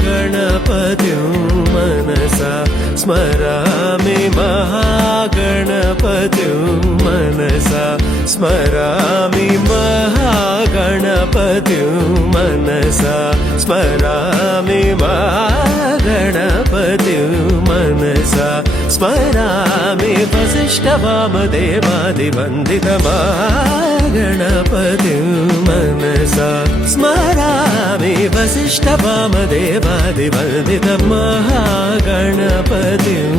महागणपतिं मनसा स्मरामि महागणपतिं मनसा स्मरामि महागणपतिं मनसा स्मरामि महागणपतिं मनसा स्मरामि वसिष्ठवामदेवादिवन्दितमहागणपतिं मनसा स्मरामि वसिष्ठवामदेवादिवन्दितमहागणपतिं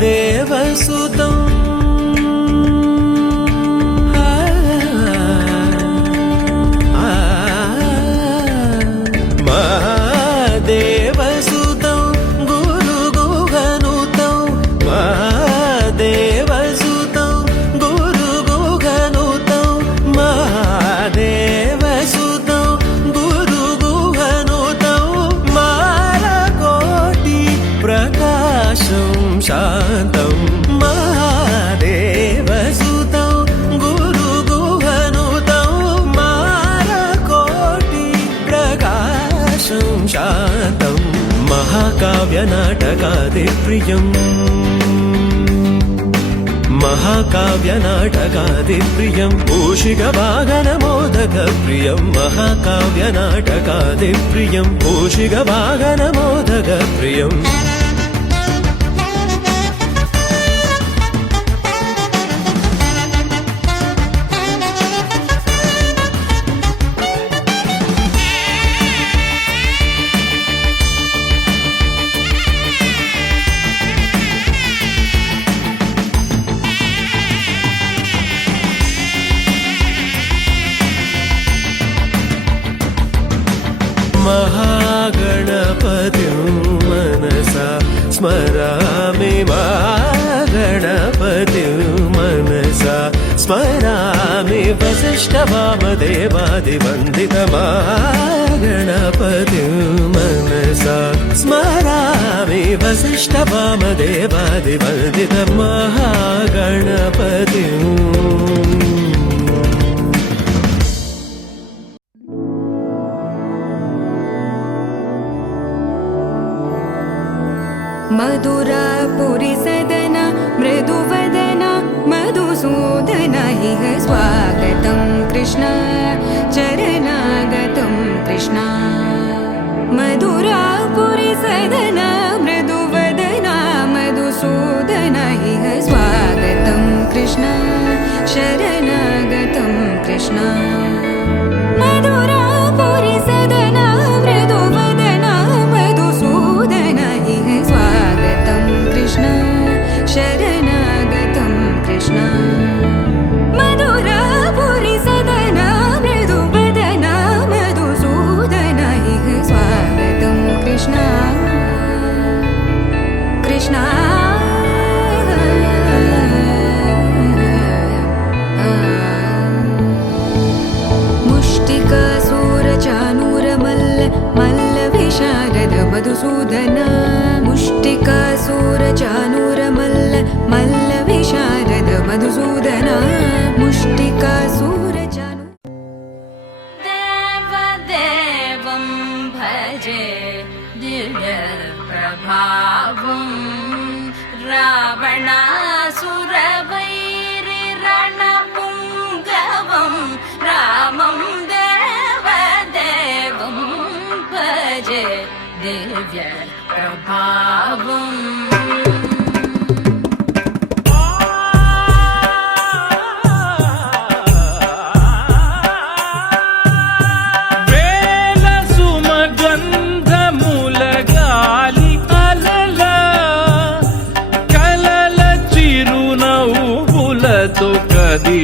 देवसुतं महादेवसुतं गुरुगुहनुतं महादेवसुतं गुरुगुहनुतं महादेवसुतं गुरुगुहनुतं मालकोटि प्रकाशं शान्तं महादेवसुतं गुरुगुहनुतं मालकोटि प्रकाशं शान्तं महाकाव्यनाटकादिप्रियम् महाकाव्यनाटकादिप्रियं मूषिकवाहनमोदकप्रियं महाकाव्यनाटकादिप्रियं मूषिकवाहनमोदकप्रियम् महागणपतिं मनसा स्मरामि स्मरामि वसिष्ठवामदेवादिवन्दितमहागणपतिं मनसा स्मरामि वसिष्ठवामदेवादिवन्दितमहागणपतिम् मधुरापुरी सदन मृदुवदना मधुसूदन इह स्वागतं कृष्ण चरणागतं कृष्ण मधुरापुरी सदन मृदुवदना मधुसूदन इह स्वागतं कृष्ण शरणागतं कृष्ण मधुरापुरी सदन मृदुवदना मधुसूदन इह स्वागतं कृष्ण शरणागतं कृष्ण मधुरापुरी सदन मृदुवदना मधुसूदन इह स्वागतं कृष्ण कृष्ण मुष्टिकासूरचानूरमल्ल मल्लविशारद मधुसूदन मुष्टिकासूरचानूरमल्ल मल्लविशारद मधुसूदन मुष्टिकासूरचानु देवदेवं भजे दिव्यप्रभावं रावणासुरवैरिरणपुङ्गवं रामं देवदेवं भजे दिव्यप्रभावम्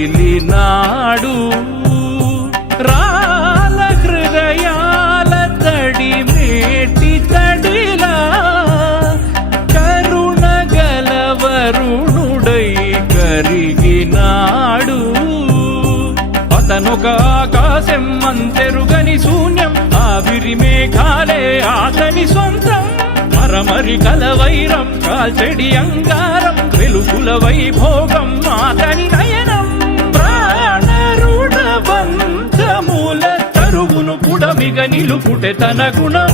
కదిలినాడు రాల హృదయాల తడి మేటి తడిలా కరుణ గలవరుణుడై కరిగినాడు అతనొక ఆకాశం అంతెరుగని శూన్యం ఆవిరి మేఘాలే అతని సొంతం మరమరి కలవైరం కాల్చెడి అంగారం వెలుగుల వైభోగం అతని నయనం ప్రాణరుణ బంధముల తరుగును పుడమిగ నిలుపుటె తన గుణం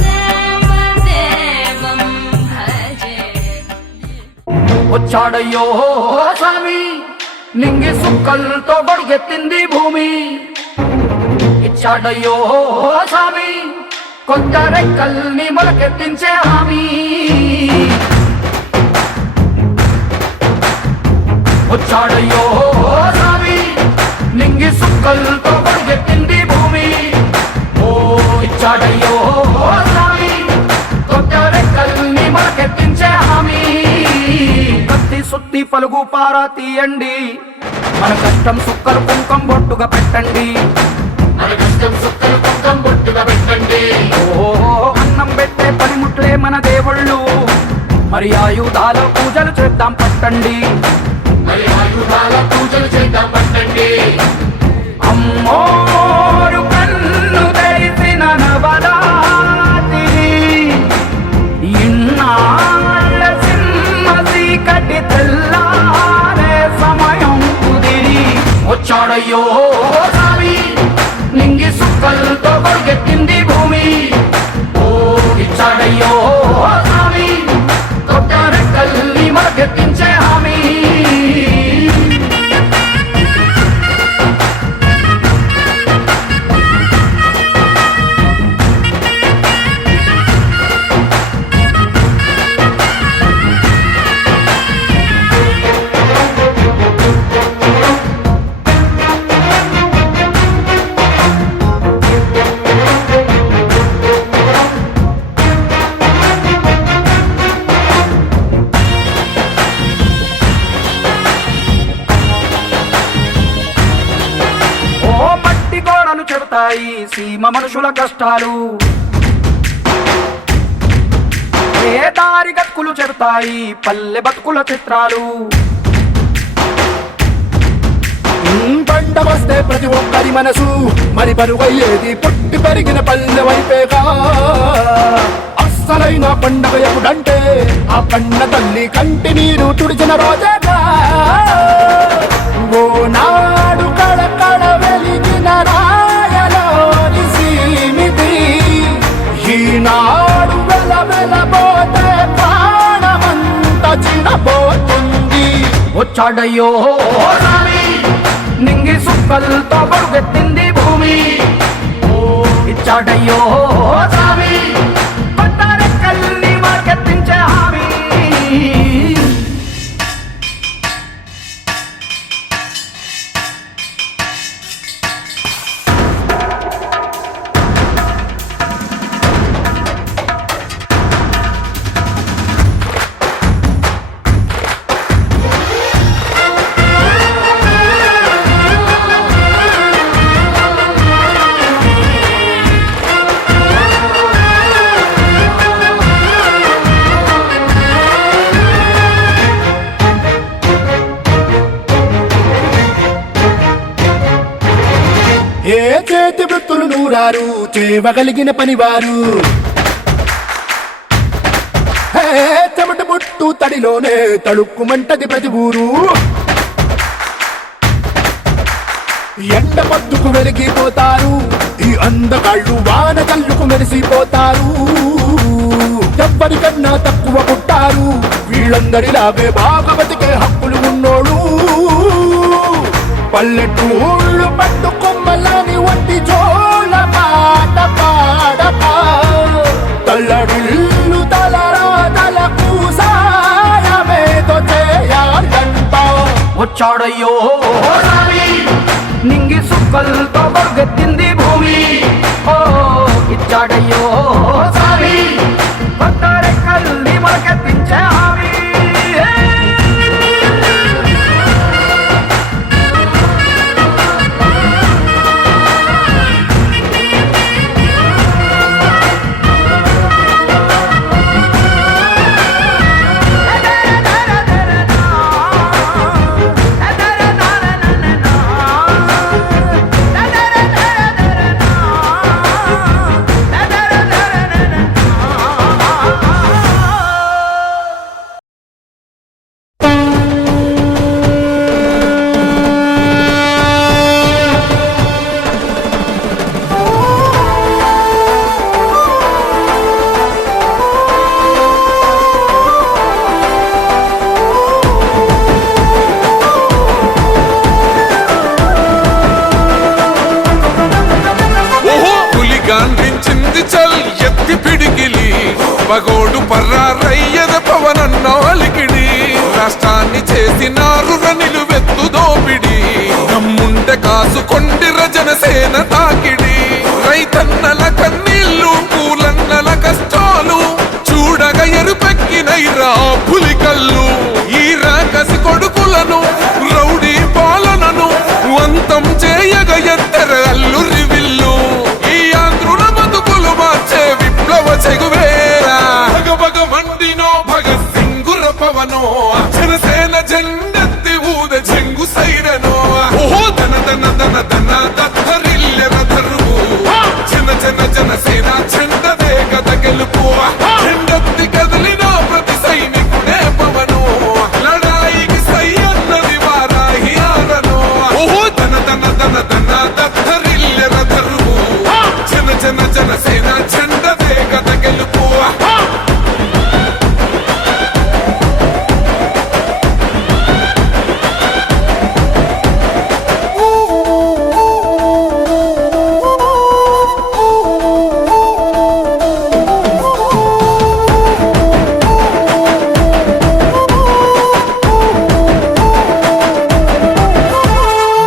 వచ్చాడయ్యో స్వామి నింగి సుక్కలతో గొడిగెత్తింది భూమి ఇచ్చాడయ్యో స్వామి కొత్త రెక్కల్ని మొలకెత్తించే హామీ వచ్చాడయ్యో స్వామి నింగి సుక్కలతో గొడిగెత్తింది భూమి ఓ ఇచ్చాడయ్యో స్వామి కొత్త రెక్కల్ని మొలకెత్తించే హామీ కత్తి సుత్తి పలుగు పారా తీయండి మన కష్టం సుక్కలు కుంకం బొట్టుగా పెట్టండి మన కష్టం సుక్కలు కుంకం బొట్టుగా పెట్టండి ఓ అన్నం పెట్టే పనిముట్లే మన దేవుళ్ళు మరి ఆయుధాల పూజలు చేద్దాం పట్టండి మరి ఆయుధాల పూజలు చేద్దాం పట్టండి అమ్మోరు కన్ను తెరిసిన నవరాత్రి ఇన్నాళ్ళ సింహ చీకటి తెల్లారే సమయం కుదిరి వచ్చాడయ్యో స్వామి నింగి సుక్కలతో గొడిగెత్తింది భూమి ఓ ఇచ్చాడయ్యో స్వామి కొత్త రెక్కల్ని మొలకెత్తించే హామీ చెబుతాయి సీమ మనుషుల కష్టాలు ఏ దారి గతుకులు చెబుతాయి పల్లె బతుకుల చిత్రాలు పంట వస్తే ప్రతి ఒక్కరి మనసు మరి బరువయ్యేది పుట్టి పెరిగిన పల్లె వైపేగా. అస్సలైన పండగ ఎప్పుడంటే ఆ కన్న తల్లి కంటి నీరు తుడిచిన రోజేగా. ఓ నాడు కడకడ వెలిగిన రాయలోని సీమిది ఈనాడు వెలవెలబోతే ప్రాణమంత చిన్నపోతుంది. వచ్చాడయ్యో స్వామి నింగి సుక్కలతో పరుగెత్తింది భూమి. ఇచ్చాడయ్యో స్వామి పట్టారెక్కల్ని మార్కెత్తించే హామీ. ఏ చేతి వృత్తులు నూరారు చేయగలిగిన పనివారు. చెమట పుట్టు తడిలోనే తడుక్కుమంటది ప్రతి ఊరు. ఎండ పద్దుకు వెలిగిపోతారు ఈ అందగాళ్ళు, వాన కళ్ళుకు మెరిసిపోతారు. ఎవ్వరికన్నా తక్కువ పుట్టారు వీళ్ళందరిలాగే బాగా బతికే హక్కులు ఉన్నోడు. పల్లెటూళ్ళు పట్టు కొమ్మలని వంటి జోల పాట పాడక తల్లడిల్లు తలరాతలకు సాయమేదో చేయాలంట. వచ్చాడయ్యో స్వామి నింగి సుక్కలతో పరుగెత్తింది భూమి. ఇచ్చాడయ్యో స్వామి పట్టారెక్కల్ని మార్కెత్తించే హామీ. పగోడు పర్రారయ్యద పవనన్నోలికిడి రాష్ట్రాన్ని చేసినారు నిలువెత్తు దోపిడి. దమ్ముంటే కాసుకొండిర జనసేన తాకిడి. రైతన్నల కన్నీళ్లు పూలన్నల కష్టాలు చూడగ ఎరుపెక్కినైరా పులికల్లు. ఈ రాకసి కొడుకులను రౌడీ పాలనను అంతం చేయగ ఎత్తర అల్లురి విల్లు. ఈ ఆంధ్రుల బతుకులు మార్చే విప్లవ చెగువేరా. భగ మండినో భగత్ సింగుర పవనో జనసేన జెండెత్తి ఊద చెంగు సైరనో. ఓహో ధన ధన ధన ధన దత్తరిల్లెర ధరువు జన జన జనసేన చెండదే కథ గెలుపు. చెండెత్తి కదిలిన ప్రతి సైనికుడే పవను లడాయికి సై అన్నది వారాహి ఆరనో. ఓహో ధన ధన ధన ధన దత్తరిల్లెర ధరువు జన జన జనసేన చెండదే కథ గెలుపు.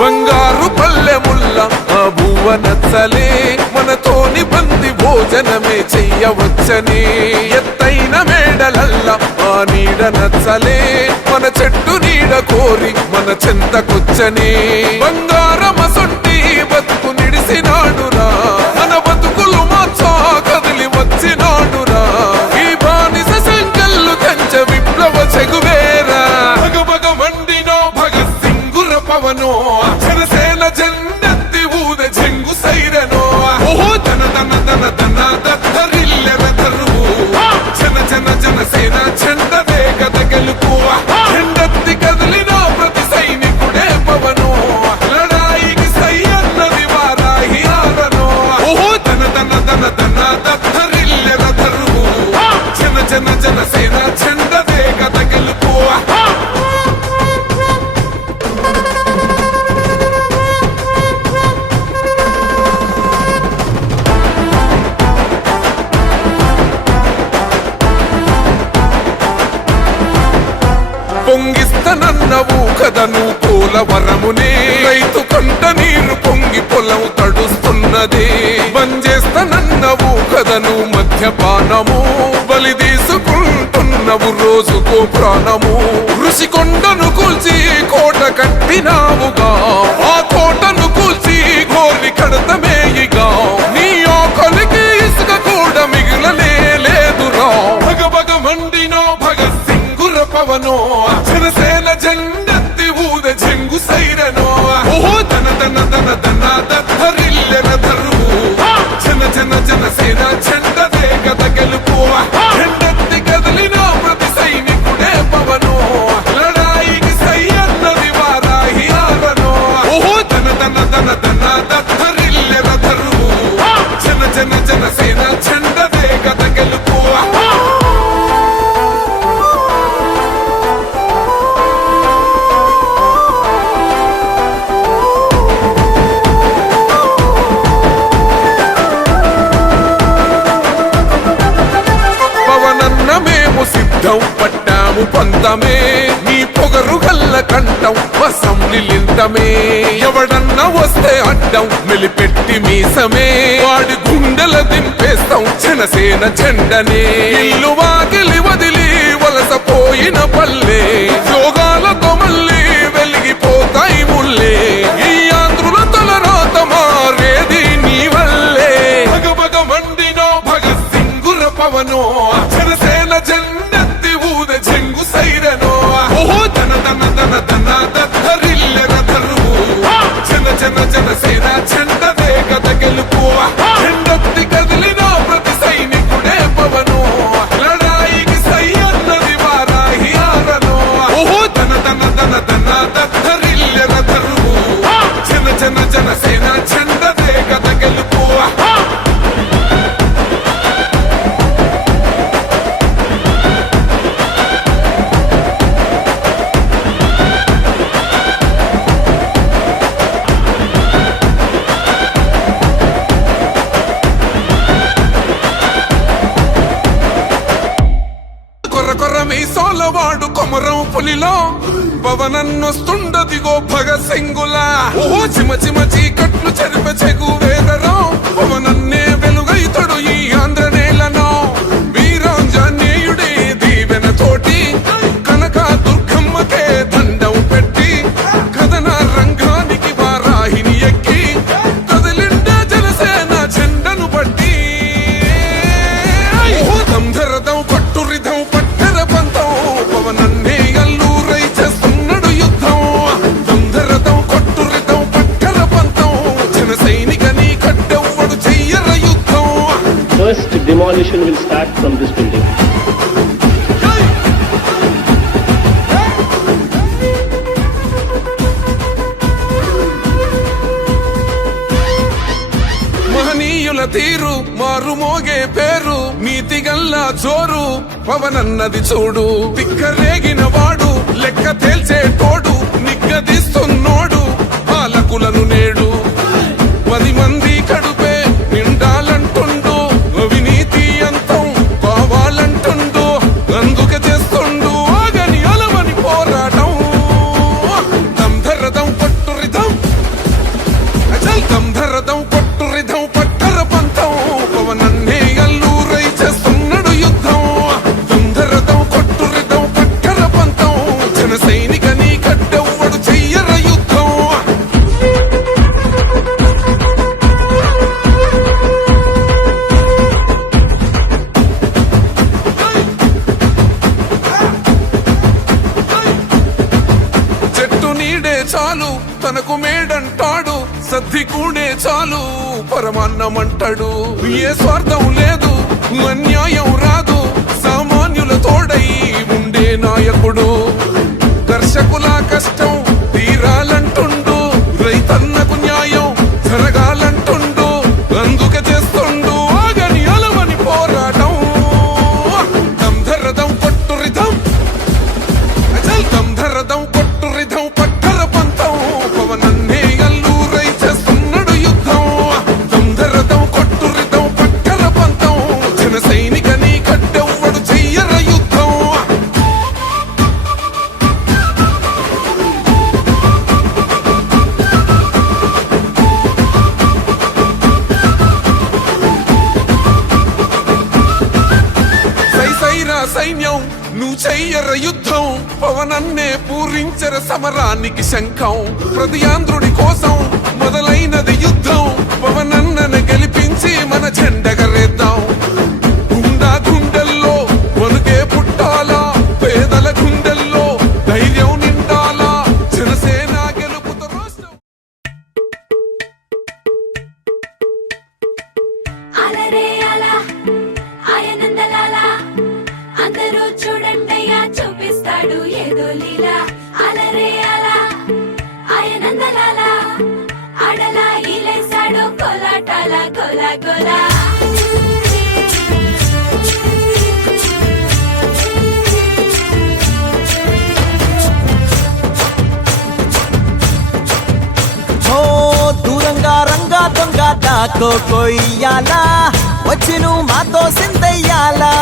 బంగారు పల్లెముల్ల ఆ భువ నచ్చలే మనతోని బంది భోజనమే చెయ్యవచ్చని. ఎత్తైన మేడలల్ల ఆ నీడ నచ్చలే మన చెట్టు నీడ కోరి మన చెంతకొచ్చని. బంగారమసొంటి బతుకు నిడిసినాడురా మన బతుకులు మార్చా కదిలి వచ్చినాడురా. ఈ బానిస సంకల్లు కంచ విప్లవ చెగువేరా. భగ మండినో భగత్ సింగుర పవనో జన జనసేన జెండదే గద గెలుపు పొంగిస్తనన్నవు కదను పోలవరమునే రైతు కంట నీరు పొంగి పొలం తడుస్తున్నది బంజేస్తనన్నవు కదను మద్యపానము బలి తీసుకుంటున్నవు రోజుకో ప్రాణము ఋషికొండను కూల్చి కోట కట్టినావుగా ఆ కోటను కూల్చి గోరి కడతమేయిగా నీ ఆకలికి ఇసుక కూడా మిగిలనే లేదురా భగ భగ మండినో భగత్ సింగుర పవనో జనసేన జెండెత్తి ఊద చెంగు సైరనో ఓహో దన దన దన దన దద్దరిల్లెన దరువు జన జన జనసేన జెండదే గద గెలుపు జెండెత్తి కదిలిన ప్రతి సైనికుడే పవనో లడాయికి సై అన్నది వారాహి ఆరనో ఓహో దన దన దన దన దద్దరిల్లెన దరువు జన జన జనసేన జెండదే గద గెలుపు మేము సిద్ధం పట్టాము పంతమే నీ పొగరు గల్ల కంఠం వసం నిలింతమే ఎవడన్నా వస్తే అడ్డం మెలిపెట్టి మీసమే వాడి గుండెల దింపేస్తాం జనసేన జెండనే ఇల్లు వాకిలి వదిలి వలసపోయిన పల్లె యోగాలతో మళ్ళీ వెలిగిపోతాయి ముల్లే ఈ ఆంధ్రుల తలరాత మారేది నీ వల్లే భగ భగ మండినో భగత్ సింగుర పవనో జనసేన జెండెత్తి ఊద చెంగు సైరనో ఓహో దన దన దన దన దద్దరిల్లెన దరువు జన జన జనసేన జెండదే గద గెలుపు జెండెత్తి కదిలిన ప్రతి సైనికుడే పవనో లడాయికి సై అన్నది వారాహి ఆరనో ఓహో దన దన దన దన దద్దరిల్లెన దరువు జన జన జనసేన జెండదే గద గెలుపు కొర్ర కొర్ర మీ సోలవాడు కొమరం పులిలో పవనన్నొస్తుండదిగో భగత్ సింగులా ఓహో చిమ చిమ చీకట్లు చెరిప చెగు వేదరో పవనన్నే వెలుగైతడు ఈ ఆంధ్ర నేలను వీరాంజనేయుడి దీవెన తోటి కనక దుర్గమ్మకే దండం పెట్టి కథన రంగానికి వారాహిని ఎక్కి కదిలిండ జనసేన జెండను పట్టి దంధరదం కొట్టురిధం పట్టర పంతం పవనన్నే అల్లూరై చేస్తున్నాడు యుద్ధం దంధరదం కొట్టురిధం పట్టర పంతం జన సైనిక నీ కడ్డెవ్వడు చెయ్యర యుద్ధం First demolition will start from this building. మహనీయుల తీరు మారుమోగే పేరు నీతిగల్ల జోరు పవనన్నది చూడు తిక్కరేగిన వాడు లెక్క తేల్చేటోడు నిగ్గదీస్తున్నోడు పాలకులను నేడు 10 మంది కడుపే నిండాలంటుండు అవినీతి అంతం కావాలంటుండు అందుకే చేస్తుండు ఆగని అలవని పోరాటం దంధరదం కొట్టురిధం అచల్ దంధరదం కొట్టురిధం పట్టర పంతం పవనన్నే అల్లూరై చేస్తున్నాడు యుద్ధం దంధరదం కొట్టురిధం పట్టర పంతం జన సైనిక నీ కడ్డెవ్వడు చెయ్యర యుద్ధం చెట్టు నీడే చాలు తనకు మేడంటాడు సద్ది కూడే చాలు పరమాన్నమంటాడు ఏ స్వార్థం లేదు అన్యాయం రాదు సామాన్యుల తోడై ఉండే నాయకుడు కర్షకుల కష్టం తీరాలంటుండు రైతన్నకు న్యాయం జరగాలంటుండు అందుకే చేస్తుండు ఆగని అలవని పోరాటం దంధరద సైన్యం నువ్వు చెయ్యర యుద్ధం పవనన్నే పూరించర సమరానికి శంఖం ప్రతియాంధ్రుడి కోసం మొదలైనది యుద్ధం పవనన్నను గెలిపించి మన జెండగరేద్దాం గుండా గుండెల్లో వణుకే పుట్టాలా పేదల గుండెల్లో ధైర్యం నిండాలా జనసేన గెలుపుతో రాష్ట్రం అలరే అలా ఆయనందలాలా అందరూ చూడండయ్యా చూపిస్తాడు ఏదో లీలా అలరే అలా ఆయనందలాలా అడలా ఇలేసాడు కోలాటాల గోలా గోలా దూరంగా రంగా దొంగ దాకో కొయ్యాలా వచ్చి నువ్వు మాతో సిందయ్యాలా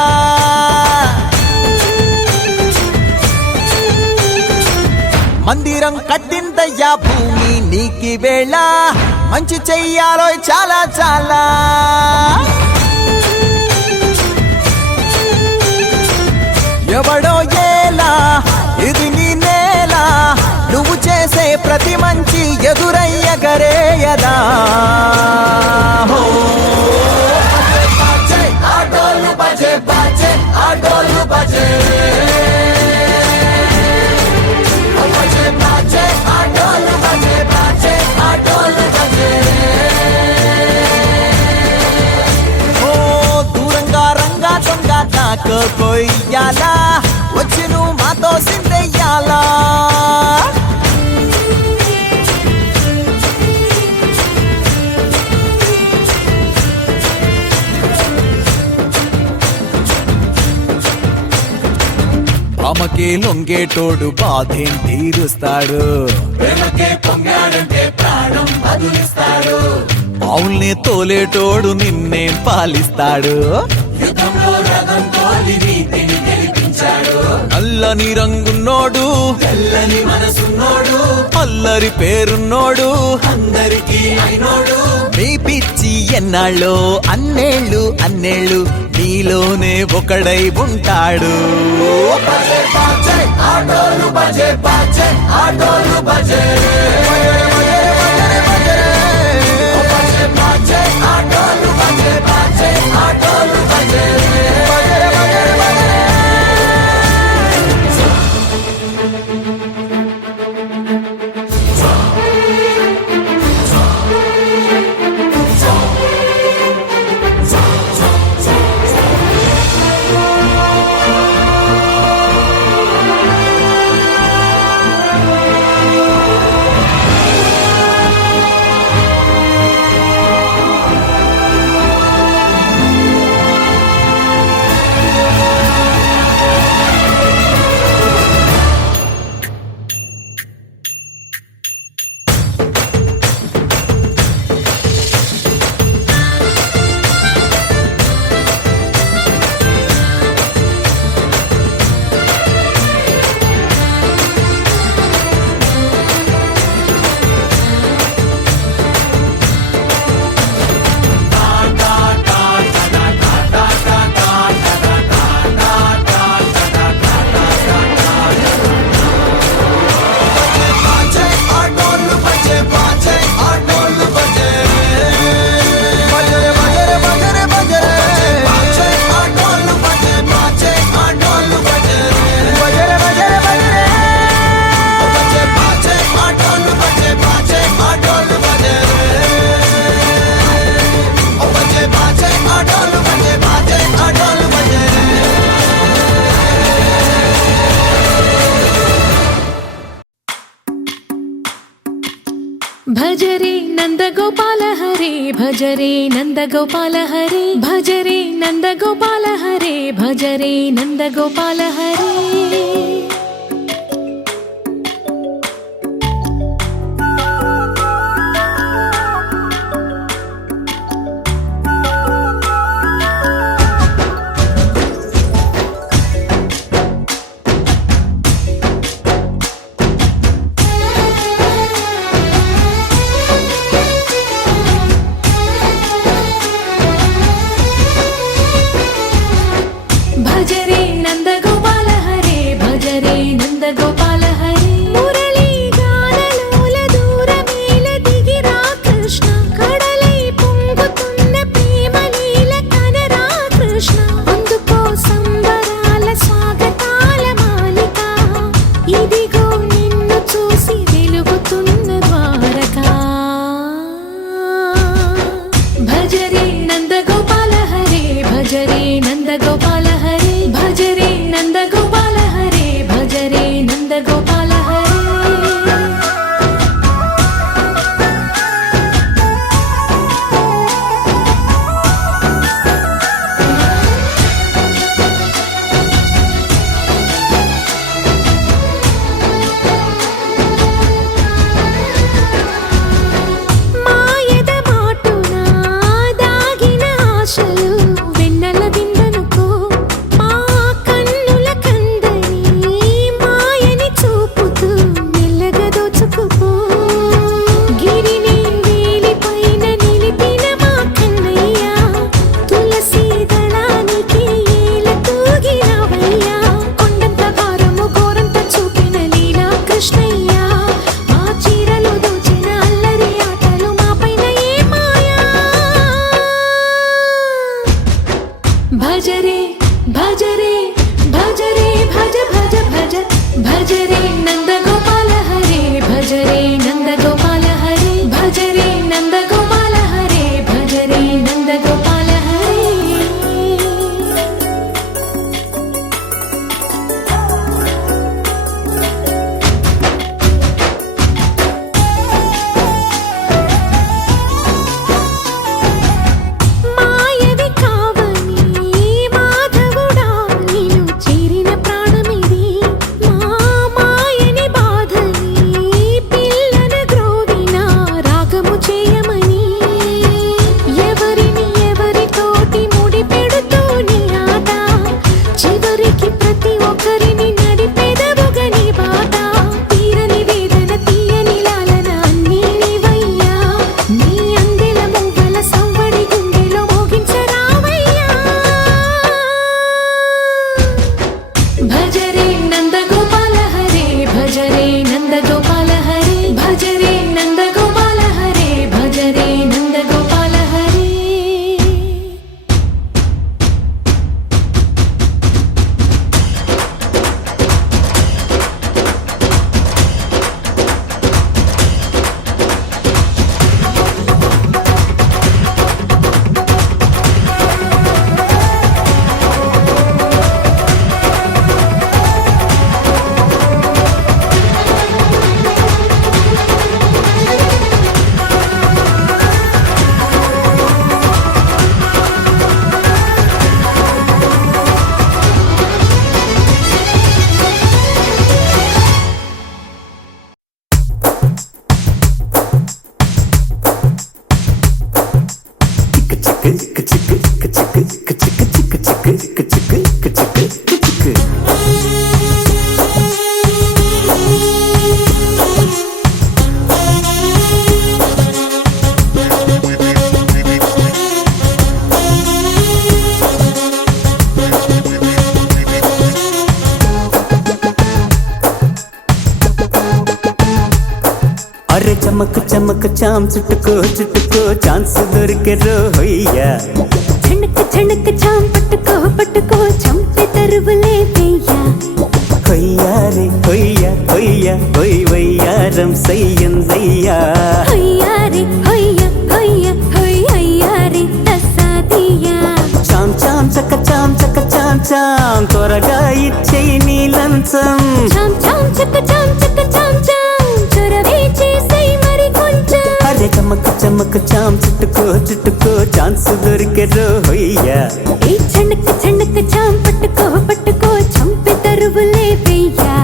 మందిరం కట్టిందయ్యా భూమి నీకి వేళ మంచి చెయ్యాలో చాలా చాలా ఎవడో ఏలా ఇది నీ నేల నువ్వు చేసే ప్రతి మంచి ఎదురయ్యగరేయదా ఆటోలు బజే బజే ఆటోలు బజే ఆటోలు బజే బజే ఆటోలు బజే ఓ దూరంగా రంగా దొంగ నాకు కొయ్యాలా వచ్చి నువ్వు మాతో సిందెయ్యాలా అమ్మకే లొంగేటోడు బాధేం తీరుస్తాడు పొంగాడంటే ప్రాణం బదులిస్తాడు పావుల్ని తోలేటోడు నిన్నేం పాలిస్తాడు యుద్ధంలో రథం తోలి నీతిని గెలిపించాడు అల్లని రంగున్నోడు తెల్లని మనసున్నోడు అల్లరి పేరున్నోడు అందరికీ అయినోడు మీ పిచ్చి ఎన్నాళ్ళో అన్నేళ్ళు అన్నేళ్ళు నీలోనే ఒకడై ఉంటాడు ఆటోలు బజే బజే ఆటోలు బజే ఆటోలు బజే బజే ఆటోలు బజే భజరే నందగోపాల హరే భజరే నందగోపాల హరే భజరే నందగోపాల హరే భజరే నందగోపాల హరే భజరే నంద భజరే భజరే భజరే భజ భజ భజ భజరే నందగోపాల హరే భజరే నందగోపాల హరే భజరే నందగోపాల హరే భజరే నందగోపాల హరే మాయవి కావని మాధవుడా నిన్ను చేరిన ప్రాణమిది మా మాయని బాధని పిల్లన గ్రోవిన రాగము చేయమని ఎవరిని ఎవరితోటి ముడి పెడుతూ నీ ఆట చివరికి ప్రతి ఒక్కరిని నడిపెదవుగని బాట తీరని వేదన తీయని లాలన అన్నీ నీవయ్యా నీ అందెల మువ్వల సవ్వడి గుండెలో మోగించరావయ్యా భజరే నందగోపాల హరే భజరే నందగోపాల హరే భజరే నందగోపాల హరే భజరే నందగోపాల హరే అరే చమక్ చమక్ చాం చుట్టుకో చుట్టుకో ఛాన్స్ దొరికే రోయ్యా ఛణక్ ఛణక్ చాం పట్టుకో పట్టుకో చంపి తరువులే వెయ్యా కొయ్యా రే కొయ్యా కొయ్యా కొయ్ వయ్యారం సయ్యందయ్యా హొయ్యా రే హొయ్య హొయ్య హొయ్ అయ్యా రే తసాదియా చాం చాం చక చాం త్వరగా ఇచ్చేయి నీ లంచం చాం చాం చక చాం చొరవే చేసేయ్ మరి కొంచెం అరే చమక్ చమక్ చాం చుట్టుకో చుట్టుకో ఛాన్స్ దొరికే రోయ్యా ఏ ఛణక్ ఛణక్ చాం పట్టుకో పట్టుకో చంపి తరువులే వెయ్యా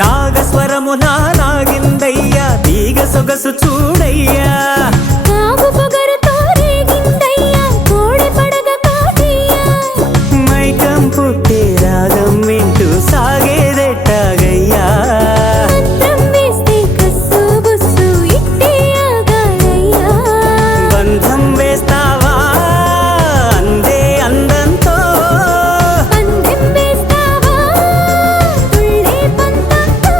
నాగస్వరములా నాగిందయ్యా తీగ సొగసు చూడయ్యా కావు పొగరుతో రేగిందయ్యా కోడి పడగ కాదయ్యా మైకం పుట్టే రాగం వింటూ సాగేదెట్టాగయ్యా మంత్రం వేస్తే కస్సు బుస్సు ఇట్టే ఆగాలయ్యా బంధం వేస్తావా అందే అందంతో పందెం వేస్తావా తుళ్ళే పంతంతో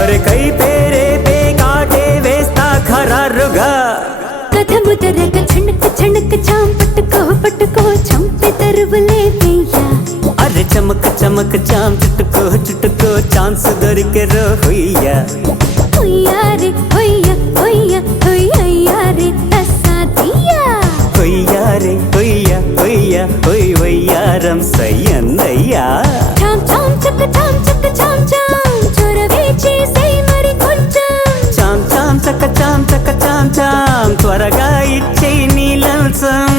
ఒరే కై పేరే పే కాటే వేస్తా ఖరారుగా కథ ముదరక ఛణక్ చాం పట్టుకో పట్టుకో చంపి తరువులే వెయ్యా అరే చమక్ చమక్ చాం చుట్టుకో చుట్టుకో ఛాన్స్ దొరికే రోయ్యా హొయ్యా రే హొయ్య హొయ్య హొయ్ అయ్యా రే తసాదియా కొయ్యా రే కొయ్యా కొయ్యా కొయ్ వయ్యారం సయ్యందయ్యా చాం చాం చాం చొరవే చేసేయ్ మరి కొంచెం చాం చాం త్వరగా ఇచ్చేయి నీ లంచం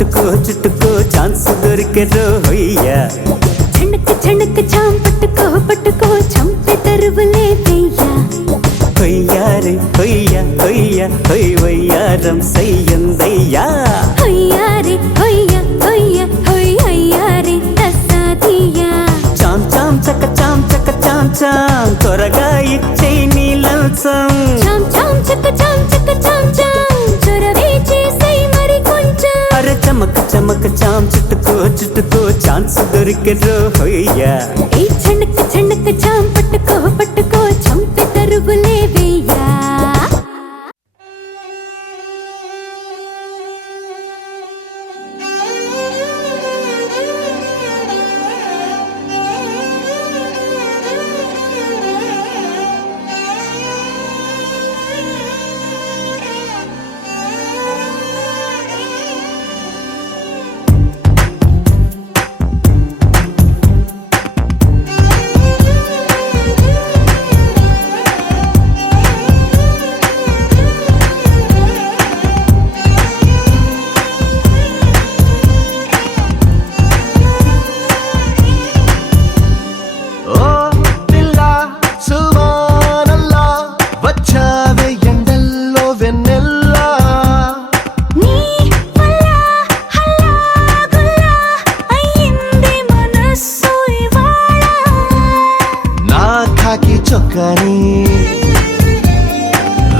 చుట్టుకో ఛాన్స్ దొరికెరో హొయ్యా చణక్ చాం పట్టుకో చంపే తరువులే వెయ్యా హొయ్యారే హొయ్ వయ్యారం సయ్యందయ్యా హొయ్యారే హొయ్ అయ్యారే తస్సాదియా చాం చక చాం త్వరగా ఇచ్చేయి నీ లంచం చాం చక చాం చొరవే చేసేయ్ మరి కొంచెం అరే చమక చాం చుట్టుకో ఛాన్స్ దొరికెరో హొయ్యా ఏ చణక్ చాం పట్టుకో చంపే తరువులే వెయ్యా చొక్కని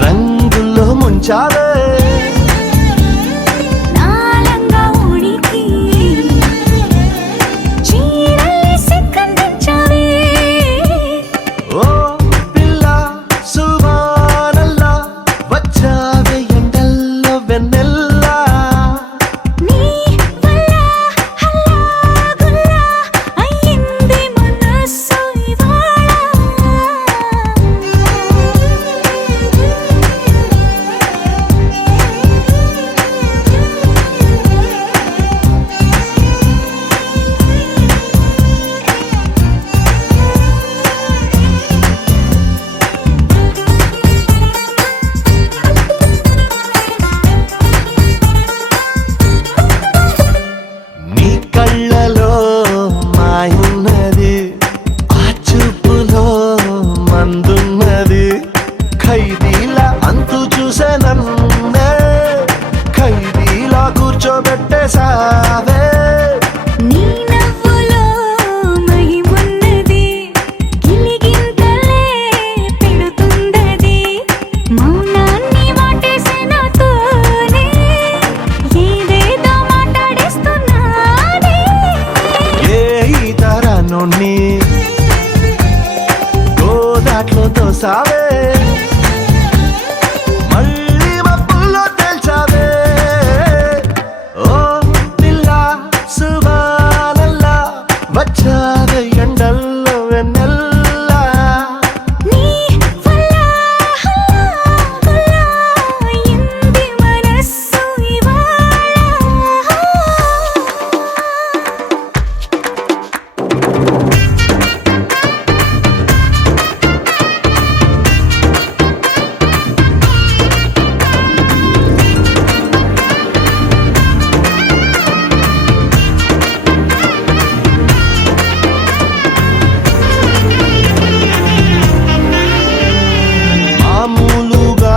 రంగుల్లో ముంచావే నాలంగా ఉడికి చీరల్ని సిక్కందించావే ఓ పిల్ల సువానల్లా వచ్చావే ఎండల్లో వెన్నెల్లా నీ వల్ల హల్లా గుల్లా అయ్యింది మనసు ఇవాళ నీ కళ్ళలో మాయున్నది ఆ చూపులో మందున్నది ఖైదీలా అంతు చూసే నన్నే ఖైదీలా కూర్చోబెట్టేసావే నీ నవ్వులో మహిమున్నది గిలిగింతలే పెడుతుందది మౌనాన్ని వాటేసే నాతోనే ఏదేదో మాట్లాడేస్తున్నానే ఏ ఈ తరాన్ని గోదాట్లో తోసావే మళ్ళీ మబ్బుల్లో తేల్చావే ఓ పిల్ల సువానల్లా వచ్చావే ఎండల్లో వెన్నెల్లా నీ వల్ల హల్లా గుల్లా అయ్యింది మనసు ఇవాళ మామూలుగా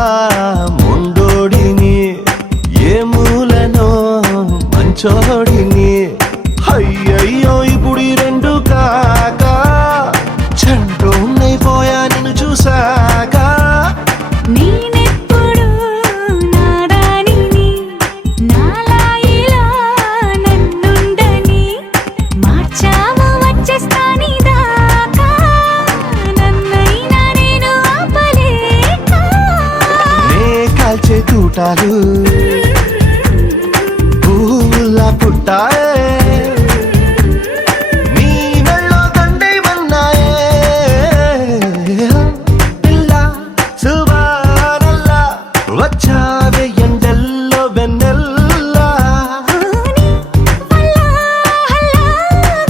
మొండోడిని ఏ మూలనో మంచోడిని అయ్యయ్యో ఇప్పుడు ఈ రెండు కాక చంటోనైపోయా నిన్ను చూసాక నేనెప్పుడు నాదానిని నాలాయిలా నన్నుండని మార్చావు వచ్చేస్తాని దాకా నన్నైనా నేను ఆపలేక నే కాల్చే తూటాలు పువ్వులా పుట్టాయే నీ మెళ్ళో దండేమన్నాయే పిల్ల సువానల్లా వచ్చావే ఎండల్లో వెన్నెల్లా నీ వల్ల హల్లా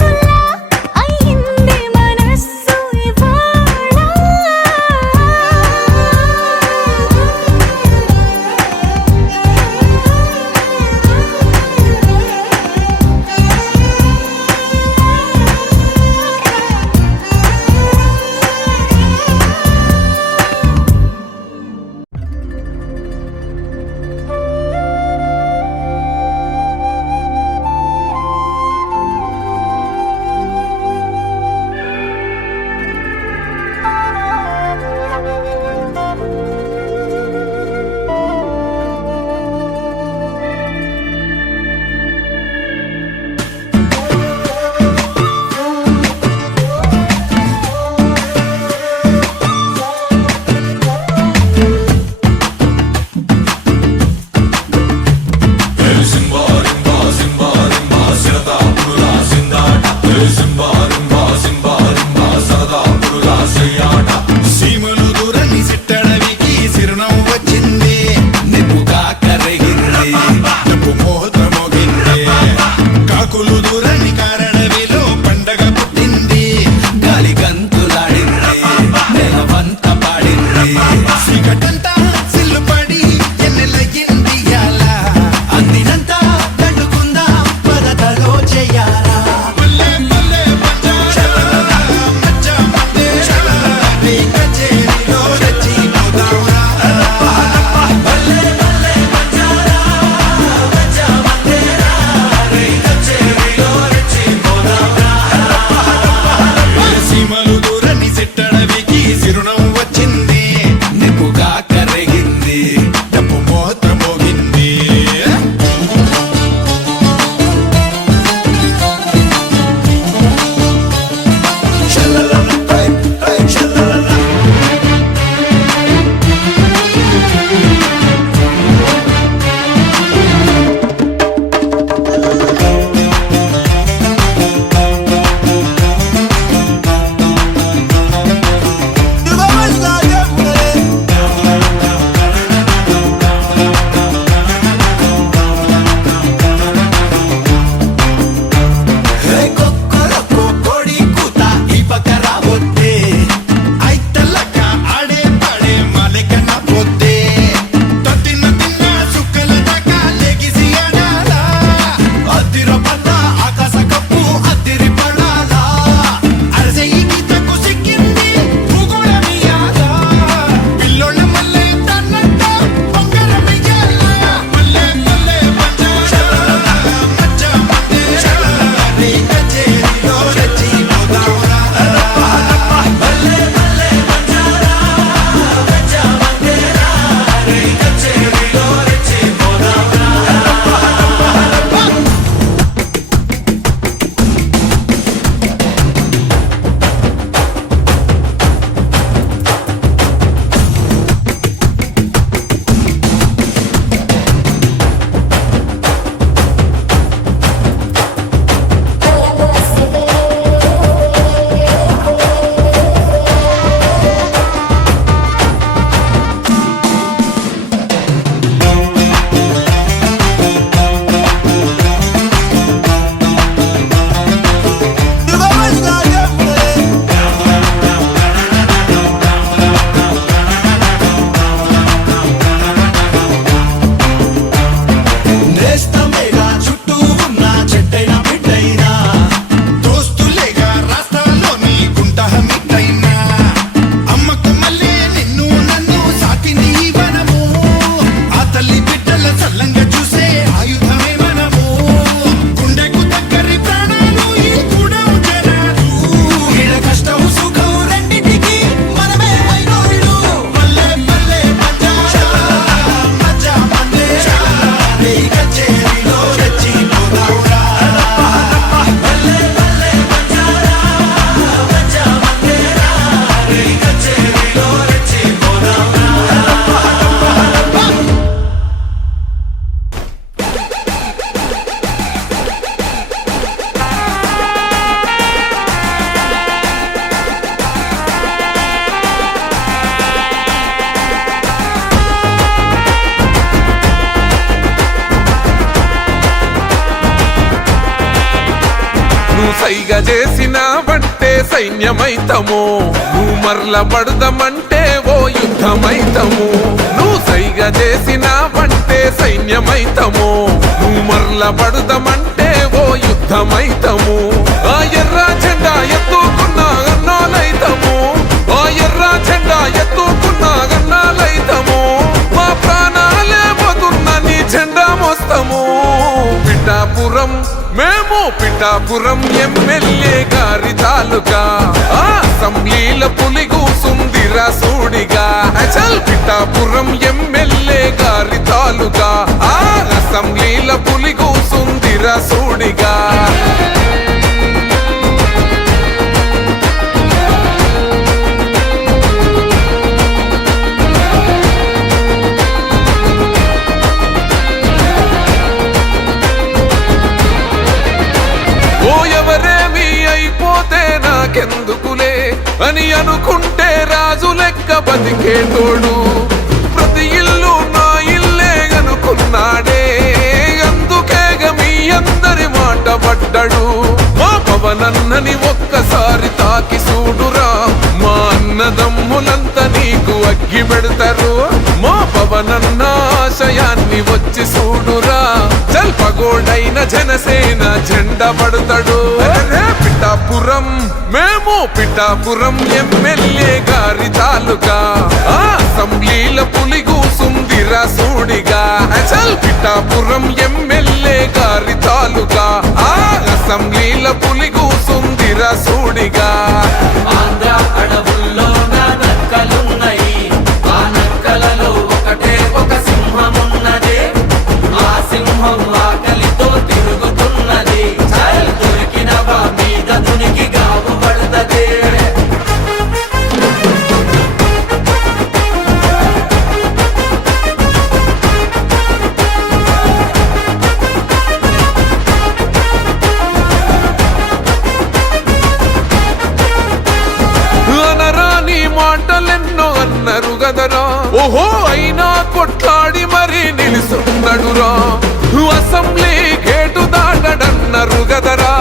గుల్లా అయ్యింది మనసు ఇవాళ సైగ చేసినావంటే సైన్యమైతము నువ్వు మరల పడదమంటే ఓ యుద్ధమైతము నువ్వు సైగ చేసినావంటే సైన్యమైతము నువ్వు మరల పడదమంటే ఓ యుద్ధమైతము ఆ ఎర్ర జెండా ఎత్తుకున్నా అన్నాలైతము ఆ ఎర్ర జెండా ఎత్తుకున్నా అన్నాలైతము మా ప్రాణాలే పోతున్న నీ జెండా మోస్తాము పిఠాపురం మేము పిఠాపురం ఎమ్మెల్యే గారి తాలూకా ఆ అసెంబ్లీల పులి కూసుందిరా సూడిగా చల్ పిఠాపురం ఎమ్మెల్యే గారి తాలూకా ఆ అసెంబ్లీల పులి కూసుందిరా సూడిగా నాకెందుకులే అని అనుకుంటే రాజు లెక్క బతికేటోడు ప్రతి ఇల్లు నా ఇల్లే అనుకున్నాడే అందుకేగ మీ అందరి మాట పడ్డాడు మా పవనన్నని ఒక్కసారి తాకి చూడురా మా అన్నదమ్ములంతా నీకు అగ్గి పెడతారు మా పవనన్న ఆశయాన్ని వచ్చి చూడురా జల్పగోడైన జనసేన జెండా పడతాడు పిఠాపురం మేము పిఠాపురం ఎమ్మెల్యే గారి తాలూకా ఆ అసెంబ్లీల పులి కూసుందిరా సూడిగా చల్ పిఠాపురం ఎమ్మెల్యే గారి తాలూకా ఆ అసెంబ్లీల పులి కూసుందిరా సూడిగా ఆంధ్ర అడవుల్లో నా నక్కలున్నాయి ఆ నక్కలలో ఒకటే ఒక సింహమున్నది ఆ సింహం ఆకలితో తిరుగుతున్నది చల్ దొరికినవా మీద దునికి గావు పడుతుంది అనరాని మాటలెన్నో అన్నారు గదరా ఓహో అయినా కొట్లాడి మరీ నిలుసున్నాడురా అసెంబ్లీ గేటు దాటడన్నారు గదరా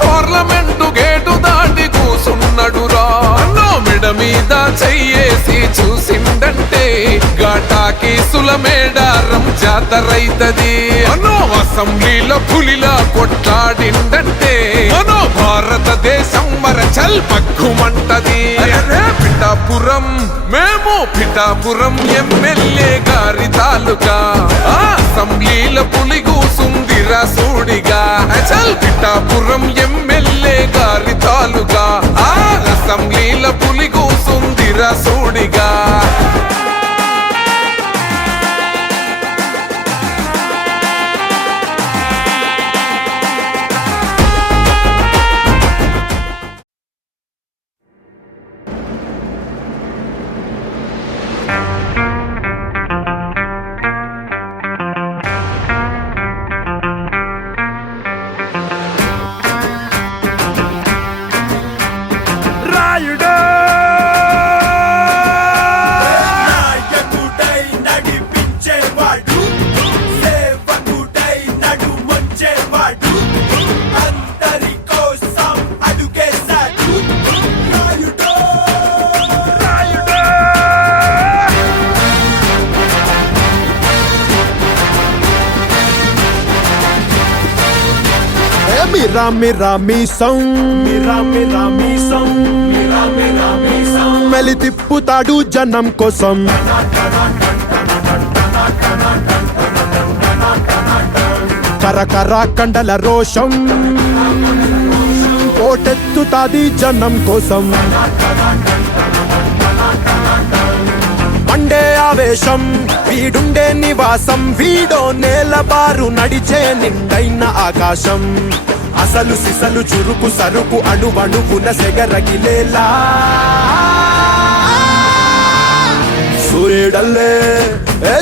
పార్లమెంటు గేటు దాటి కూసున్నాడురా అన్నో మెడ మీద చెయ్యేసి చూసిందంటే ఘాటాకి సులమేడారం జాతరైతది అన్నో అసెంబ్లీలో పులిలా కొట్లాడిందంటే మనో భారతదేశం చల్ పక్కుమంటది పిఠాపురం మేము పిఠాపురం ఎమ్మెల్యే గారి తాలూకా ఆ అసెంబ్లీల పులి కూసుందిరా సూడిగా చల్ పిఠాపురం ఎమ్మెల్యే గారి తాలూకా ఆ అసెంబ్లీల పులి కూసుందిరా సూడిగా మిరా మీసం మెలి తిప్పుతాడు జనం కోసం కరకర కండల రోషం పోటెత్తుతాది జనం కోసం మండే ఆవేశం వీడుండే నివాసం వీడో నేలబారు నడిచే నిండైన ఆకాశం అసలు సిసలు చురుకు సరుకు అణువణువున సెగరగిలేలా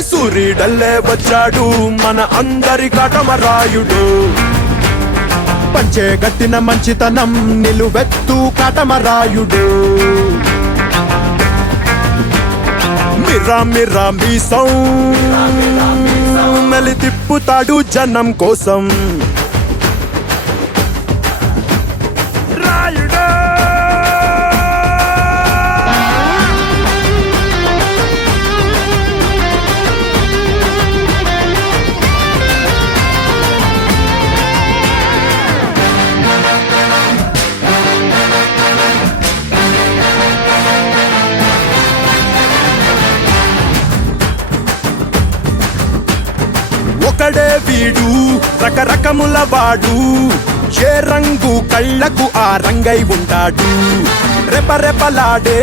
సూర్యుడల్లే వచ్చాడు మన అందరి కాటమరాయుడు పంచే గట్టిన మంచితనం నిలువెత్తు కాటమరాయుడు మిరా మీసం మెలి తిప్పుతాడు జనం కోసం వీడు రకరకముల వాడు ఏ రంగు కళ్ళకు ఆ రంగై ఉంటాడు రెపరెపలాడే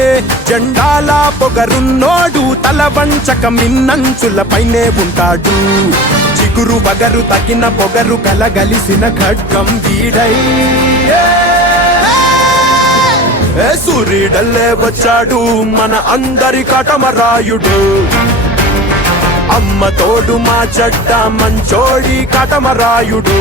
జెండాల పొగరున్నోడు తల వంచక మిన్నంచుల పైనే ఉంటాడు చిగురు బగరు తగిన పొగరు కలగలిసిన ఖడ్గం వీడై సూర్యుడల్లే వచ్చాడు మన అందరి కటమరాయుడు అమ్మ తోడు మా చెడ్డ మంచోడి కటమరాయుడు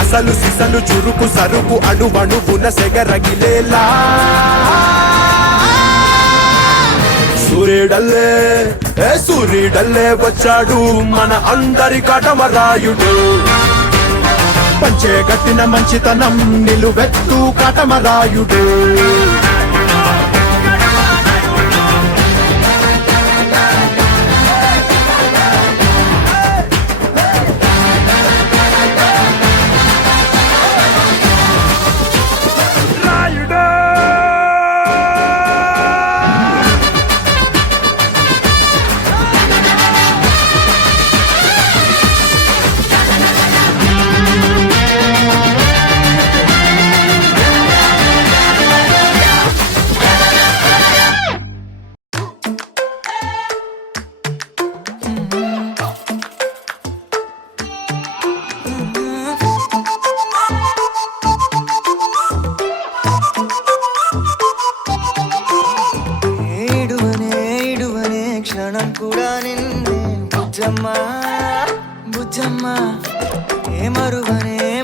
అసలు సిసలు చురుకు సరుకు అణువణువున సెగరగిలేలా సూర్యుడల్లే వచ్చాడు మన అందరి కటమరాయుడు పంచే గట్టిన మంచితనం నిలువెత్తు కటమరాయుడు క్షణం కూడా నిన్నే బుజ్జమ్మా బుజ్జమ్మా ఏ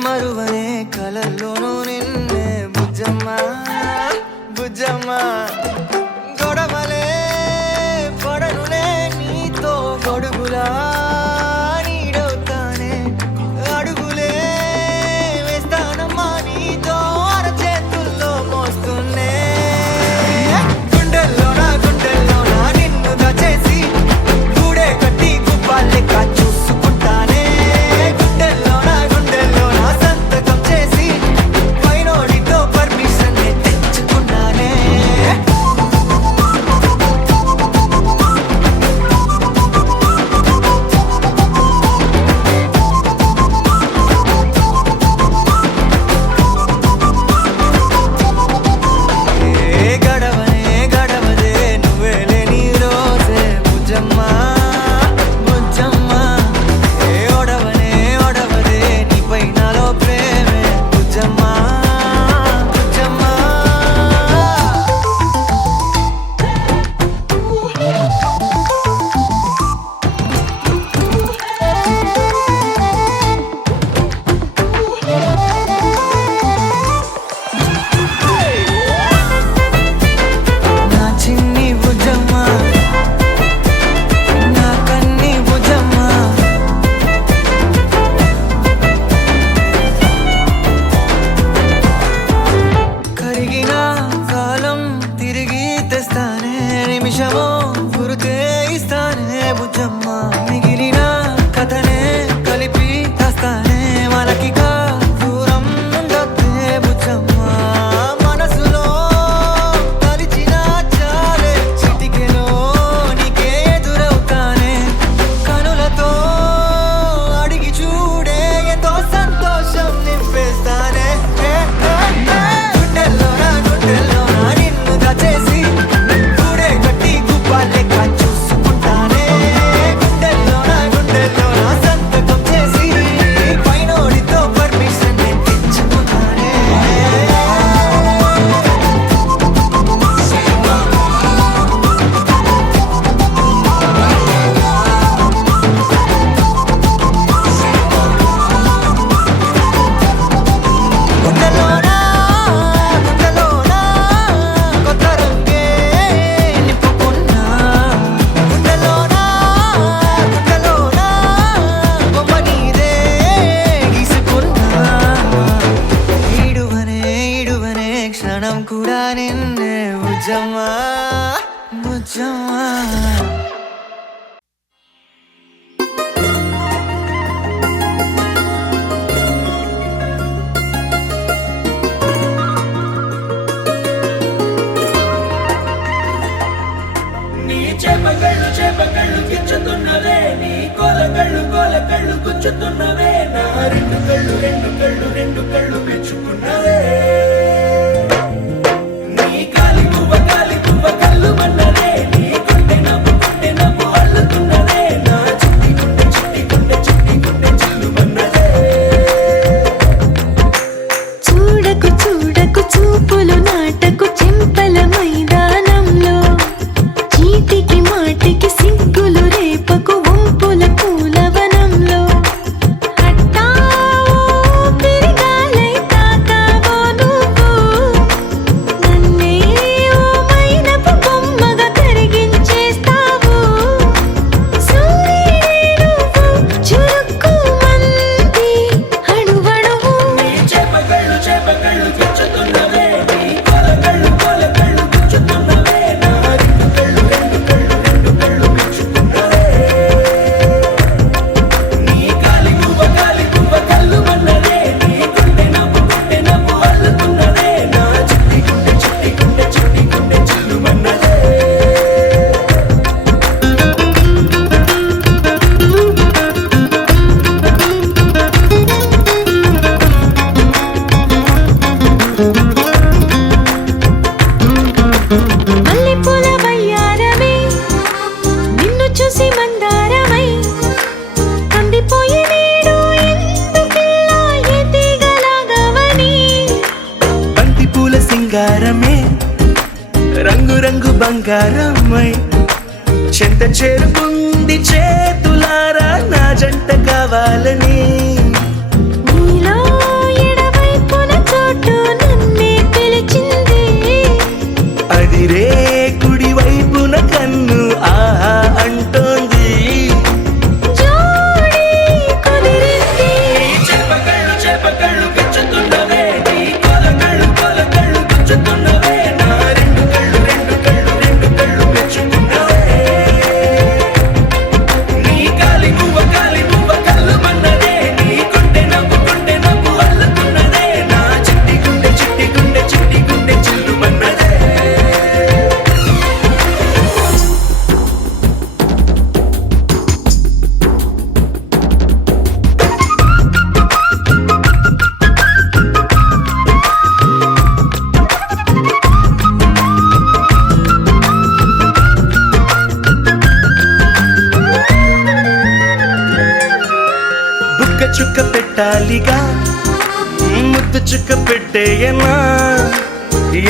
మరువనే కలల్లోనూ నిన్నే బుజ్జమ్మా బుజ్జమ్మా గొడవలే పడనులే నీతో గొడుగులా నీడవుతానే అడుగులే వేస్తానమ్మా నీతో అరచేతుల్లో మోస్తున్నే గుండెల్లోనా నిన్ను దచేసి గూడే కట్టి గుప్పాలెక్క చూసుకుంటానే గుండెల్లోనా సంతకం చేసి కళ్ళు కోల కళ్ళు గుచ్చుతున్నవే నా రెండు కళ్ళు మెచ్చుకున్నవే నీ కాలి పువ్వ కళ్ళు మన్నదే నీ గుండె నవ్వు అల్లుతున్నదే నా చిట్టి గుండె చిల్లు మన్నదే చూడకు చూడకు చూపులు నాటకు చెంపల మైదానంలో చీటికి మాటికి సిగ్గులు రేపకు వంపుల పూలవనంలో అట్టావో పెరిగాలై తాకావో నువ్వు నన్నే ఓ మైనపు బొమ్మగా కరిగించేస్తావు సూర్యుడే నువ్వు చురుక్కుమంది అణువణువు చేపకళ్ళు గుచ్చుతున్నవే నీ కోల కళ్ళు గుచ్చుతున్నవే నా రెండు కళ్ళు మెచ్చుకున్నవే నీ కాలి పువ్వ కళ్ళు మన్నదే నీ గుండె నవ్వు అల్లుతున్నదే నా చిట్టి గుండె చిల్లు మన్నదే మల్లెపూల వయ్యారమే నిన్ను చూసి మందారమై కందిపోయి నేడు ఎందుకిలా ఎదిగలాగవని బంతి పూల సింగారమే రంగు బంగారమై చెంత చేరుకుంది చేతులారా నా జంట కావాలని నీలో ఎడవైపున చోటు నన్నే పిలిచింది అదిరే కుడి వైపున కన్ను ఆహా అంటోంది జోడి కుదిరింది చేపకళ్ళు గుచ్చుతున్నవే నీ కోల కళ్ళు గుచ్చుతున్నవే నా రెండు కళ్ళు మెచ్చుకున్నవే నీ కాలి పువ్వ కళ్ళు మన్నదే నీ గుండె నవ్వు అల్లుతున్నదే నా చిట్టి గుండె చిల్లు మన్నదే బుక్క చుక్క పెట్టాలిగా ముద్దు చుక్క పెట్టేయనా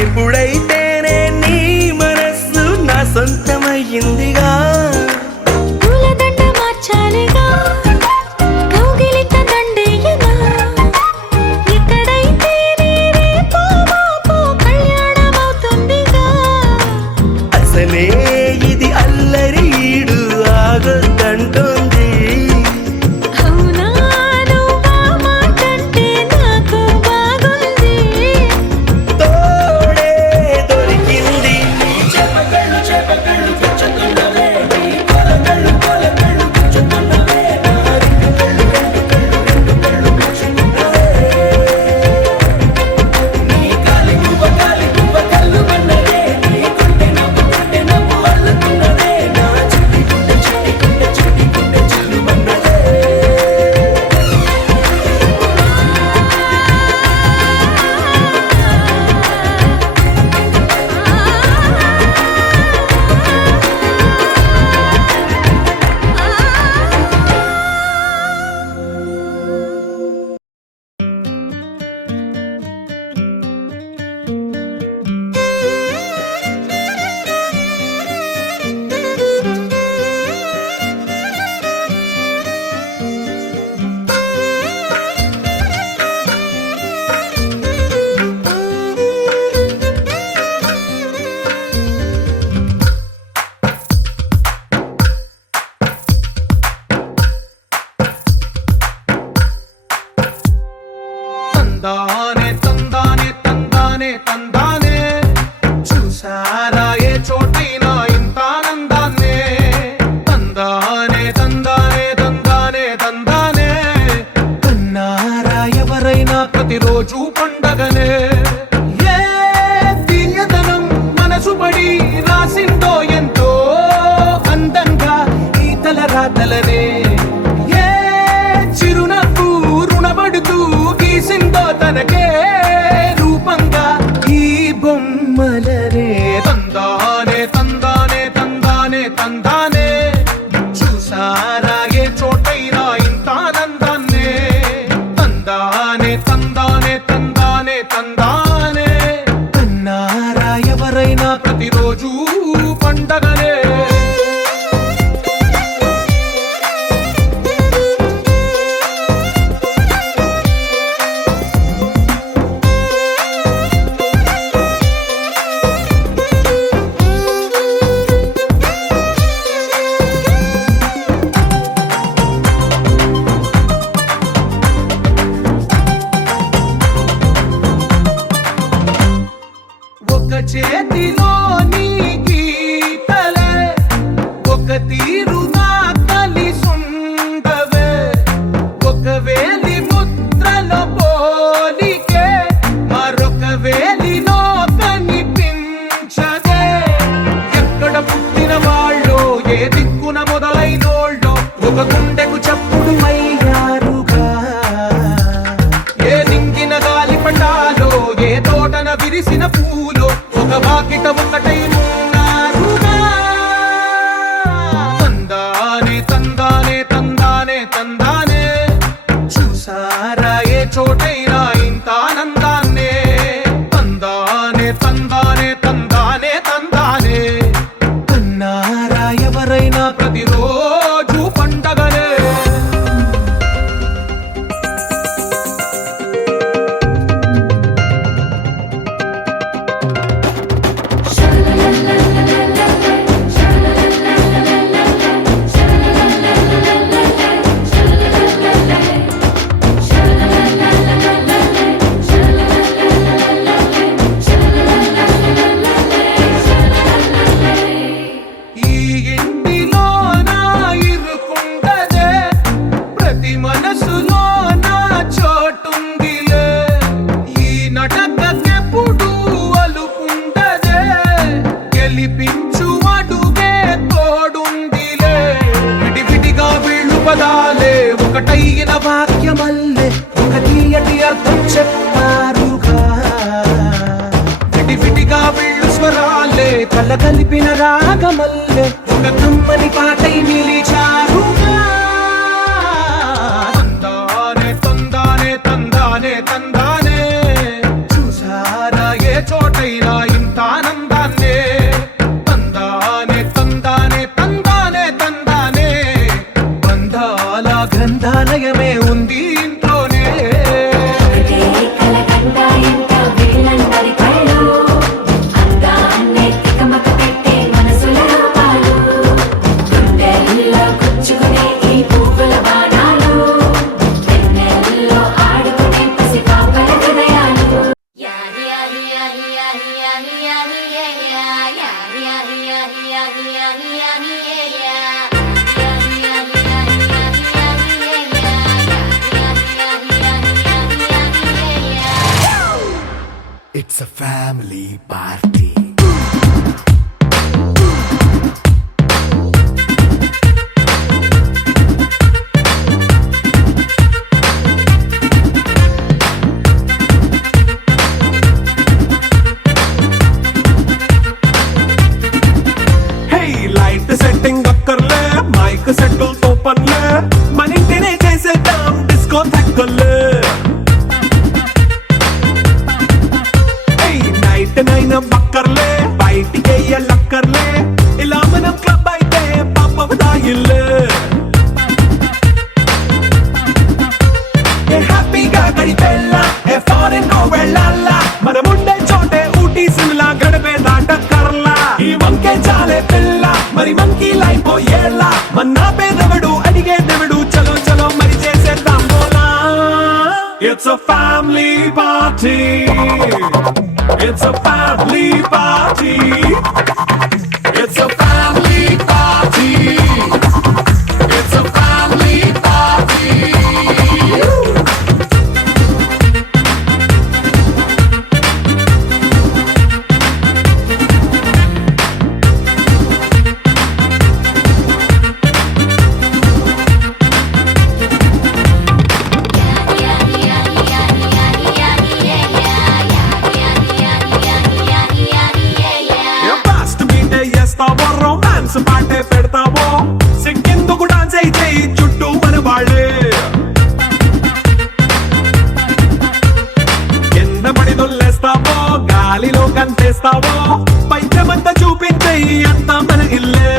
ఎప్పుడైతేనే నీ మనస్సు నా సొంతమయ్యిందిగా పూలదండ మార్చాలిగా కౌగిలిత దండేయనా ఎక్కడైతేనే రేపో మాపో కళ్యాణమవుతుందిగా అసలే ఇది అల్లరి ఈడు ఆగొద్దంటోంది అవునా నువ్వా మాటంటే నాకు బాగుంది తోడే దొరికింది చేపకళ్ళు గుచ్చుతున్నవే అయిన వాక్యమల్లే ఒక తీయటి అర్థం చెప్పారుగా విటిగా వెళ్ళు స్వరాలే కల కలిపిన రాగమల్లే ఒక కమ్మని పాటై నిలిచారుగా తందానే తందానే తందానే తందానే చూసారా ఏ చోటైనా ఇంత ఆనందాన్నే తందానే తందానే తందానే తందానే బంధాల గ్రంథాలయమే ఉంది ఇంట్లోనే కలకండ ఇంట వీళ్ళందరి కళ్ళు అందాన్నే తికమక పెట్టే మనసుల రూపాలు గుండెల్లో గుచ్చుకునే ఈ పువ్వుల బాణాలు వెన్నెల్లో ఆడుకునే పసి పాపల హృదయాలు యారి యారి యారి యారి యారి యారి యారి యారి యారి యారి యారి యారి It's a family party. Hey, light setting అక్కర్లే మైక్ సెట్టుల్ తో పనిలే మన ఇంటినే చేసేద్దాం డిస్కో థక్కర్లే నైట్ నైన్ బక్కర్లే బయటికి లక్కర్లే ఇలా మనం క్లబ్ అయితే పాప దాయిల్లే హ్యాపీగా గడిపెళ్ళ ఏ ఫారెన్ కో వెళ్ళాల మనం ఉండే చోటే ఊటీ సిమ్లా గడిపే దాటక్కర్లా ఈ వంకే చాలే పిల్ల మరి మంకీ లైఫ్ ఏళ్ళ మన్నా పేదవడు అడిగే దేవుడు చలో చలో మరి చేసేద్దాం బోలా it's a family party It's a family party. It's a family party. It's a family party. Romance పాటే పెడతావో సిగ్గెందుకు డాన్స్ అయితే చుట్టూ మన వాళ్ళే కింద పడి దొల్లేస్తావో గాలిలో కంటేస్తావో పైద్యమంతా చూపించే అంతా మన ఇల్లే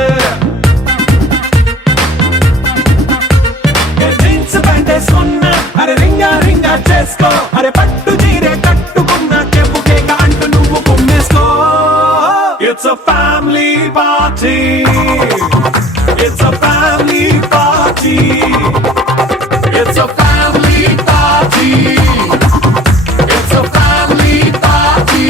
జీన్స్ ప్యాంటేసుకున్నా అరే రింగా రింగా చేసుకో అరే పట్టు చీరే కట్టుకున్న చెప్పుకే అంటూ నువ్వు కుమ్మేసుకో It's a family party. It's a family party. It's a family party. It's a family party.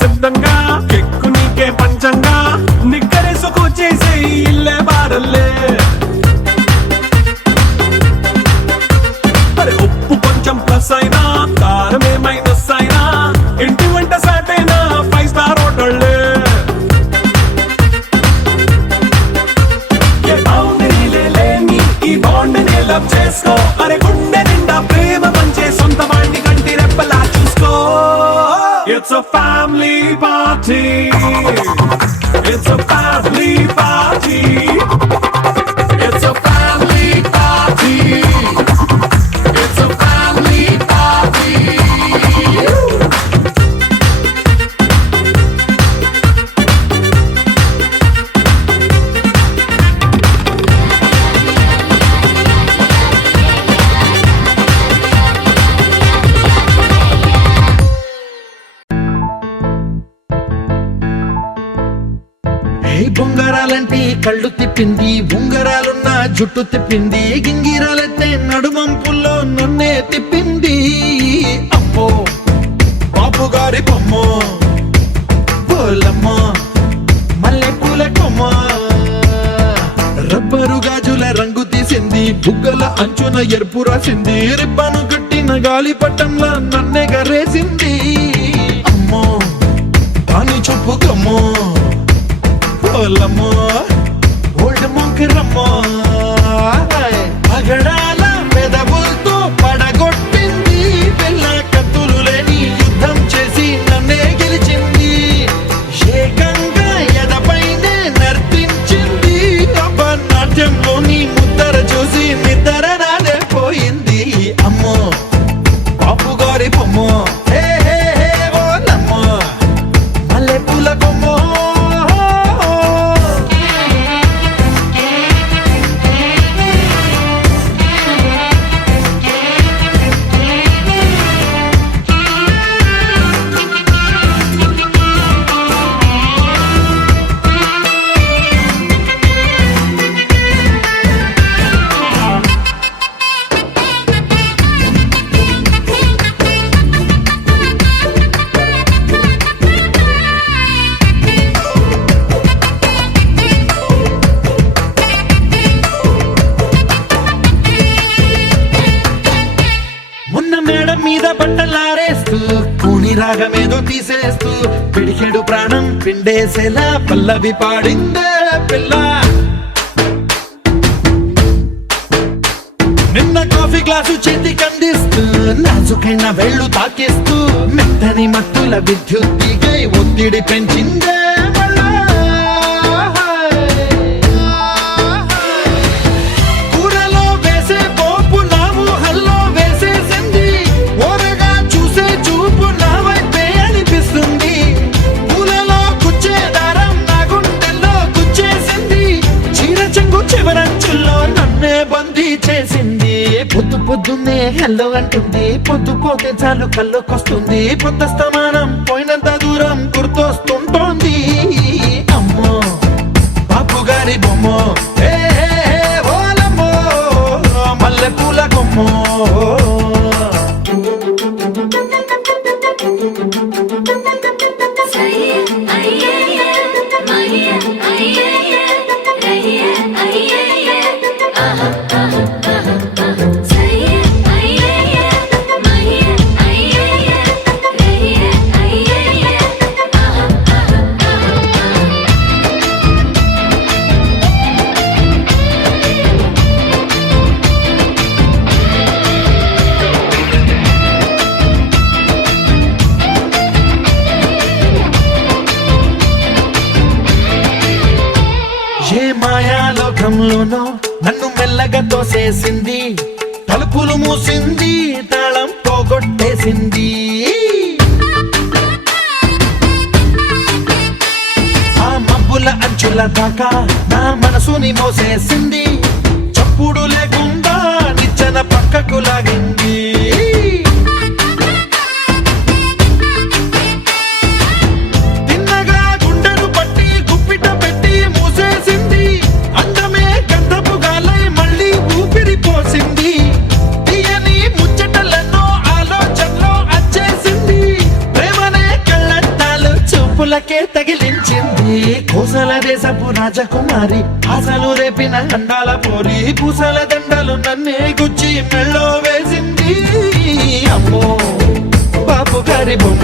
సిద్ధంగా ఎక్కు నీకే పంచంగా నిక్కరేసుకు చేసే ఇల్లే బారల్లే అరే ఉప్పు కొంచెం ప్లస్ అయినా కారమే మైనస్ అయినా ఇంటి వంట సాట్ అయినా 5 స్టార్ హోటళ్ళే ఏ బౌండరీలే లేని ఈ బాండ్ ని లవ్ చేసుకో అరే గుండె నిండా ప్రేమ పంచే సొంత వాణ్ణి కంటి రెప్పలా చూసుకో It's a family party. It's a family party. It's a family party. It's a family party. బొంగరాలంటే కళ్ళు తిప్పింది ఉంగరాలున్న జుట్టు తిప్పింది గింగిరాలంటే నడుమంపుల్లో నన్నే తిప్పింది అంచున ఎరుపు రాసింది, రిబ్బను కట్టిన గాలి పట్టంలా నన్నే గరేసింది. అమ్మో దాని చూపు కమ్మో, ఓలమ్మో ఓల్డ్ మొంకిరమ్మో, పగడాల పెదవులతో పడగొట్టింది. పిల్ల కత్తులు లేని యుద్ధం చేసి నన్నే గెలిచింది. ఏకంగా ఎదపైనే నర్తించింది. నాట్యంలోని ముద్దర చూసి నిద్ర నాడే పోయింది. అమ్మో బాపు గారి బొమ్మో, హే హే హే ఓలమ్మో మల్లె పూల బొమ్మో. మొన్న మేడ మీద బట్టలారేస్తూ కూని రాగమేదో తీసేస్తూ పిడికెడు ప్రాణం పిండేసేలా పల్లవి పాడిందే పిల్ల. నిన్న కాఫీ గ్లాసు చేతి కందిస్తూ నాజుకైన వెళ్ళు తాకిస్తూ మెత్తని మత్తుల విద్యుత్తికై ఒత్తిడి పెంచిందే మళ్ళా. కూరలో వేసే పోపు నా ఊహల్లో వేసేసింది. ఓరగా చూసే చూపు నా వైపే అనిపిస్తుంది. పూలలో గుచ్చే దారం నా గుండెల్లో గుచ్చేసింది. చీర చెంగు చివరంచుల్లో నన్నే బందీ చేసింది. పొద్దు పొద్దున్నే హెల్లో అంటుంది, పొద్దు పోతే చాలు కళ్ళొకొస్తుంది. పొద్దు స్తమానం పోయినంత దూరం గుర్తొస్తుంటోంది. అమ్మో బాపు గారి బొమ్మో, హే హే హే ఓలమ్మో మల్లె పూల కొమ్మో. సయ్యే అయ్యయ్యే మయ్యే అయ్యయ్యే రయ్యే అయ్యయ్యే ఆహా ఆహా ఆహా ఆహా. సయ్యే అయ్యయ్యే మయ్యే అయ్యయ్యే రయ్యే అయ్యయ్యే ఆహా ఆహా ఆహా ఆహా. ఏ మాయాలోకంలోనో నన్ను మెల్లగా తోసేసింది. తలుపులు మూసింది, తాళం పోగొట్టేసింది. ఆ మబ్బుల అంచుల దాకా నా మనసుని మోసేసింది. చప్పుడు లేకుండా నిచ్చెన పక్కకు లాగింది. తిన్నగా గుండెను పట్టి గుప్పిట పెట్టి మూసేసింది. అందమే గంధపు గాలై మళ్ళీ ఊపిరి పోసింది. తీయని ముచ్చటలెన్నో ఆలోచనలో అచ్చేసింది. ప్రేమనే కళ్ళట్టాలు చూపులకే తగిలించింది. కోసల దేశపు రాజకుమారి, ఆశలు రేపిన అండాల పోరి, పూసల దండలు నన్నే గుచ్చి మెళ్ళో వేసింది. అమ్మో బాపు గారి బొమ్మ,